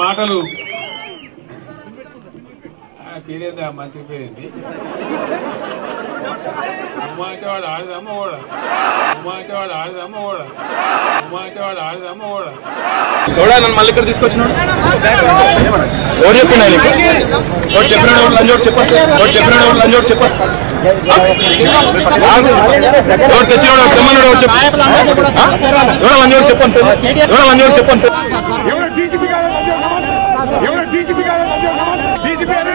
మాటలు. ఆ పేరేంది ఆ మంత్రి పేరేంది ఉమా అంటే వాడు ఆడదమ్మ కూడా. ఉమా అంటే వాడు ఆడదమ్మ కూడా. ఉమా అంటే వాడు ఆడదమ్మ కూడా. ఎవడా నన్ను మళ్ళీ ఇక్కడ తీసుకొచ్చినాడు? ఎవరు చెప్పినా నీకు? ఎవరు చెప్పినాడు? లంజోడు చెప్పండి ఎవరు చెప్పినాడు? లంజోడు చెప్పండి ఎవరు తెచ్చినాడు ఎవరు తెమ్మన్నాడు ఎవరు చెప్పు ఎవడ లంజోడు చెప్పండి ఎవడ లంజోడు చెప్పండి ఎవరో డీసీపీ కాదు ఎవరో డీసీపీ కాదు డీసీపీ అరే